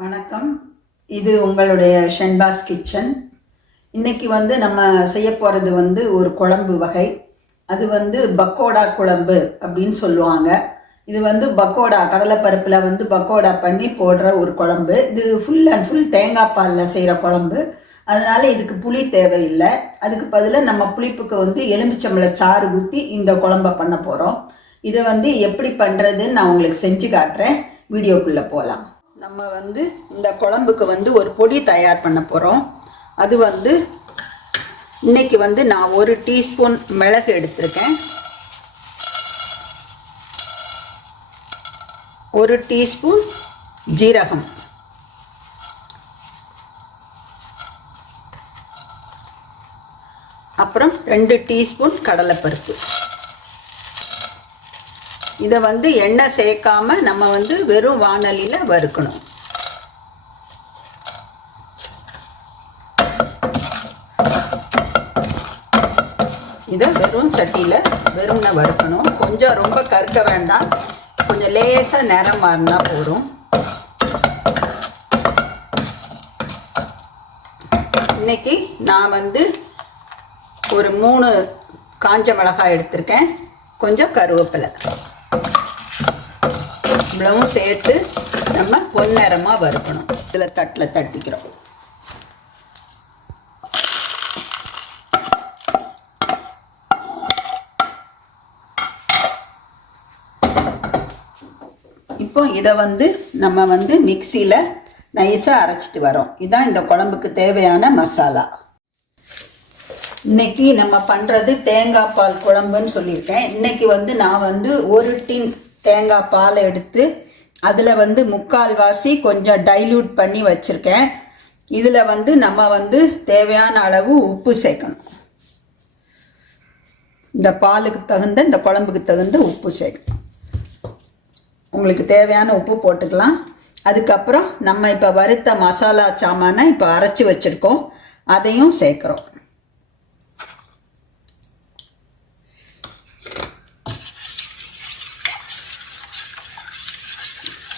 வணக்கம். இது உங்களுடைய ஷென்பாஸ் கிச்சன். இன்றைக்கி நம்ம செய்ய போகிறது ஒரு குழம்பு வகை. அது பக்கோடா குழம்பு அப்படின்னு சொல்லுவாங்க. இது பக்கோடா கடலைப்பருப்பில் பக்கோடா பண்ணி போடுற ஒரு குழம்பு. இது ஃபுல் அண்ட் ஃபுல் தேங்காய் பாலில் செய்கிற குழம்பு. அதனால் இதுக்கு புளி தேவையில்லை. அதுக்கு பதிலாக நம்ம புளிப்புக்கு எலுமிச்சம்பழ சாறு ஊற்றி இந்த குழம்பை பண்ண போகிறோம். இதை எப்படி பண்ணுறதுன்னு நான் உங்களுக்கு செஞ்சு காட்டுறேன். வீடியோக்குள்ளே போகலாம். நம்ம இந்த குழம்புக்கு ஒரு பொடி தயார் பண்ண போகிறோம். அது இன்னைக்கு நான் 1 டீஸ்பூன் மிளகு எடுத்திருக்கேன், 1 டீஸ்பூன் ஜீரகம், அப்புறம் 2 டீஸ்பூன் கடலைப்பருப்பு. இதை எண்ணெய் சேர்க்காம நம்ம வெறும் வாணலியில் வறுக்கணும். இதை வெறும் சட்டியில் வெறும்னா வறுக்கணும். கொஞ்சம் ரொம்ப கருக்க வேண்டாம், கொஞ்சம் லேசாக நிறம் மாறினா போதும். இன்னைக்கு நான் ஒரு 3 காஞ்ச மிளகாய் எடுத்திருக்கேன், கொஞ்சம் கருவேப்பிலை, இவ்வளவும் சேர்த்து நம்ம பொன்னிறமாக வறுக்கணும். இதில் தட்டில் தட்டிக்கிறோம். இப்போ இதை நம்ம மிக்சியில் நைஸாக அரைச்சிட்டு வரோம். இதுதான் இந்த குழம்புக்கு தேவையான மசாலா. இன்றைக்கி நம்ம பண்ணுறது தேங்காய் பால் குழம்புன்னு சொல்லியிருக்கேன். இன்றைக்கி நான் 1 டின் தேங்காய் பால் எடுத்து அதில் 3/4 வாசி கொஞ்சம் டைல்யூட் பண்ணி வச்சுருக்கேன். இதில் நம்ம தேவையான அளவு உப்பு சேர்க்கணும். இந்த பாலுக்கு தகுந்த, இந்த குழம்புக்கு தகுந்த உப்பு சேர்க்கணும். உங்களுக்கு தேவையான உப்பு போட்டுக்கலாம். அதுக்கப்புறம் நம்ம இப்போ வறுத்த மசாலா சாமானை இப்போ அரைச்சி வச்சுருக்கோம், அதையும் சேர்க்குறோம்.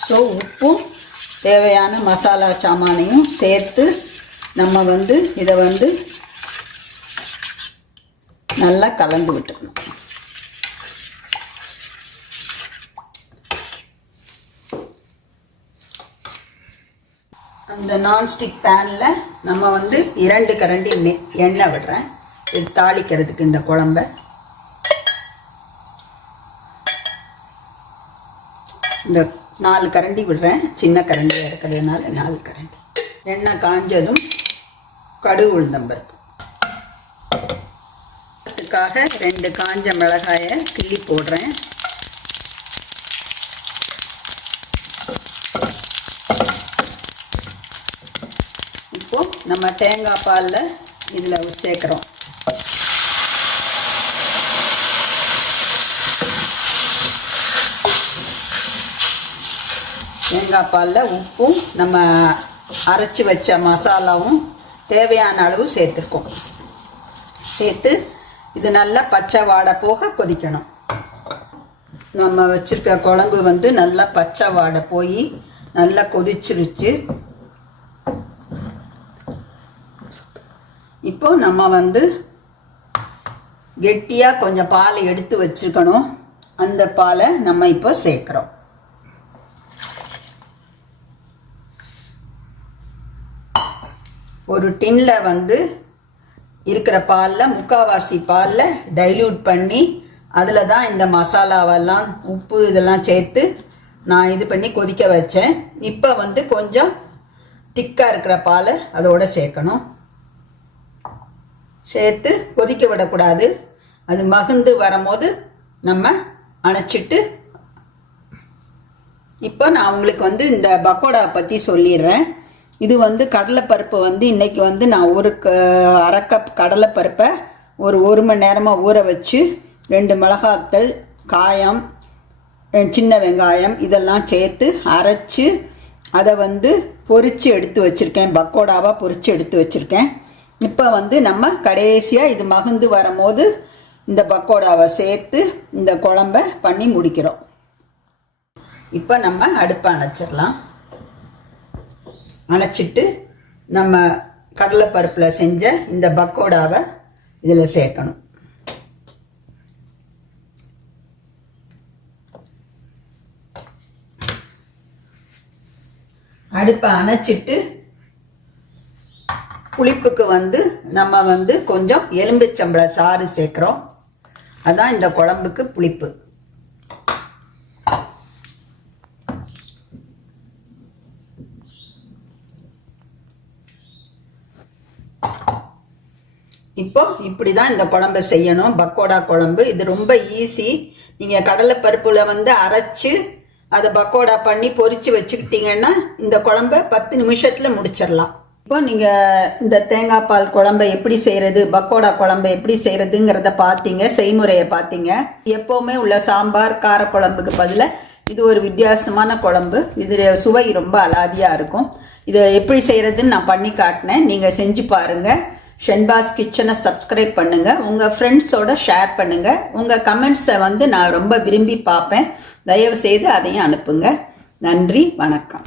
ஸோ உப்பும் தேவையான மசாலா சாமானையும் சேர்த்து நம்ம இதை நல்லா கலந்து விட்டுக்கணும். அந்த நான்ஸ்டிக் பேனில் நம்ம 2 கரண்டி எண்ணெய் விடுறேன், இது தாளிக்கிறதுக்கு இந்த குழம்பை. இந்த 4 கரண்டி விடுறேன், சின்ன கரண்டியாக இருக்கிறதுனால 4 கரண்டி. எண்ணெய் காஞ்சதும் கடுகு உளுந்தம்பருப்பு, அதுக்காக 2 காஞ்ச மிளகாயை கிள்ளி போடுறேன். இப்போது நம்ம தேங்காய் பாலில் இதில் சேர்க்குறோம். தேங்காய் பாலில் உப்பும் நம்ம அரைச்சி வச்ச மசாலாவும் தேவையான அளவு சேர்த்துருக்கோம். சேர்த்து இது நல்லா பச்சை வாடை போக கொதிக்கணும். நம்ம வச்சுருக்க குழம்பு நல்லா பச்சை வாடை போய் நல்லா கொதிச்சிருச்சு. இப்போ நம்ம கெட்டியாக கொஞ்சம் பாலை எடுத்து வச்சுருக்கணும், அந்த பாலை நம்ம இப்போ சேர்க்குறோம். ஒரு டின்னில் இருக்கிற பாலில் 3/4 வாசி பாலில் டைல்யூட் பண்ணி அதில் தான் இந்த மசாலாவெல்லாம் உப்பு இதெல்லாம் சேர்த்து நான் இது பண்ணி கொதிக்க வச்சேன். இப்போ கொஞ்சம் திக்காக இருக்கிற பாலை அதோடு சேர்க்கணும். சேர்த்து கொதிக்க விடக்கூடாது. அது மகுந்து வரும்போது நம்ம அணைச்சிட்டு, இப்போ நான் உங்களுக்கு இந்த பக்கோடா பற்றி சொல்லிடுறேன். இது கடலைப்பருப்பு இன்றைக்கி நான் 1/2 கப் கடலைப்பருப்பை ஒரு 1 மணி நேரமாக ஊற வச்சு 2 மிளகாத்தல், காயம், சின்ன வெங்காயம் இதெல்லாம் சேர்த்து அரைச்சி அதை பொரித்து எடுத்து வச்சுருக்கேன். பக்கோடாவாக பொரித்து எடுத்து வச்சுருக்கேன். இப்போ நம்ம கடைசியாக இது மகுந்து வரும்போது இந்த பக்கோடாவை சேர்த்து இந்த குழம்பை பண்ணி முடிக்கிறோம். இப்போ நம்ம அடுப்பை அணைச்சிடலாம். அணைச்சிட்டு நம்ம கடலைப்பருப்பில் செஞ்ச இந்த பக்கோடாவை இதில் சேர்க்கணும். அடுப்பை அணைச்சிட்டு புளிப்புக்கு நம்ம கொஞ்சம் எலும்பிச்சம்பழ சாறு சேர்க்குறோம். அதான் இந்த குழம்புக்கு புளிப்பு. இப்போ இப்படி தான் இந்த குழம்பை செய்யணும். பக்கோடா குழம்பு இது ரொம்ப ஈஸி. நீங்கள் கடலைப்பருப்பில் அரைச்சி அதை பக்கோடா பண்ணி பொரித்து வச்சுக்கிட்டிங்கன்னா இந்த குழம்பை 10 நிமிஷத்தில் முடிச்சிடலாம். இப்போ நீங்கள் இந்த தேங்காய் பால் குழம்பை எப்படி செய்கிறது, பக்கோடா குழம்பை எப்படி செய்கிறதுங்கிறத பார்த்தீங்க, செய்முறையை பார்த்தீங்க. எப்போவுமே உள்ள சாம்பார் காரக்குழம்புக்கு பதிலாக இது ஒரு வித்தியாசமான குழம்பு. இது சுவை ரொம்ப அலாதியாக இருக்கும். இதை எப்படி செய்கிறதுன்னு நான் பண்ணி காட்டினேன். நீங்கள் செஞ்சு பாருங்கள். ஷென்பாஸ் கிச்சனை சப்ஸ்கிரைப் பண்ணுங்கள். உங்கள் ஃப்ரெண்ட்ஸோட ஷேர் பண்ணுங்கள். உங்கள் கமெண்ட்ஸை நான் ரொம்ப விரும்பி பார்ப்பேன். தயவு செய்து அதையும் அனுப்புங்க. நன்றி, வணக்கம்.